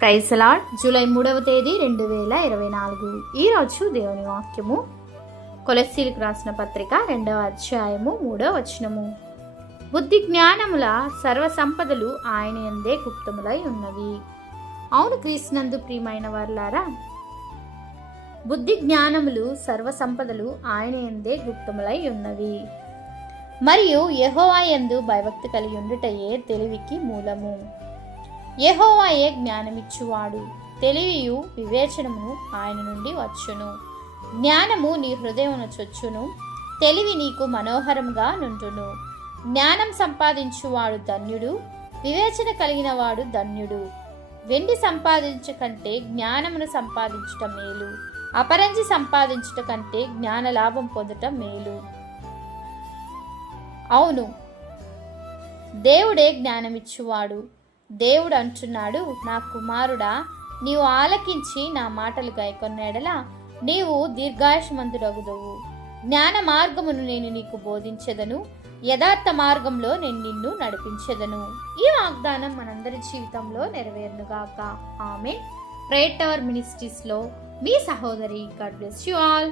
Praise lord. July 3వ తేదీ 2024. ఈరోజు దేవుని వాక్యము కొలస్సీలకు రాసిన పత్రిక 2వ అధ్యాయము 3వ వచనము. బుద్ధి జ్ఞానముల సర్వ సంపదలు ఆయన యందే గుప్తములై ఉన్నవి. అవును క్రీస్తునందు ప్రియమైన వారులారా, బుద్ధి జ్ఞానములు సర్వ సంపదలు ఆయన యందే గుప్తములై ఉన్నవి. మరియు యెహోవా యందు భయభక్తి కలిగి ఉండుటయే తెలివికి మూలము. యెహోవాయే జ్ఞానమిచ్చువాడు. తెలివియు వివేచనము ఆయన నుండి వచ్చును. జ్ఞానము నీ హృదయమున చొచ్చును, తెలివి నీకు మనోహరంగా నుండును. జ్ఞానం సంపాదించువాడు ధన్యుడు, వివేచన కలిగిన వాడు ధన్యుడు. వెండి సంపాదించ కంటే జ్ఞానమును సంపాదించటం మేలు, అపరంజి సంపాదించుట కంటే జ్ఞాన లాభం పొందటం మేలు. అవును, దేవుడే జ్ఞానమిచ్చువాడు. దేవుడు అంటున్నాడు, నా కుమారుడా, నీవు ఆలకించి నా మాటలు గైకొన్నెడల నీవు దీర్ఘాయుష్మంతుడగుదువు. జ్ఞాన మార్గమును నేను నీకు బోధించెదను, యథార్థ మార్గంలో నేను నిన్ను నడిపించెదను. ఈ వాగ్దానం మనందరి జీవితంలో నెరవేరునుగాక. ఆమేన్. ప్రేయర్ టవర్ మినిస్ట్రీస్లో మీ సహోదరి. God bless you all.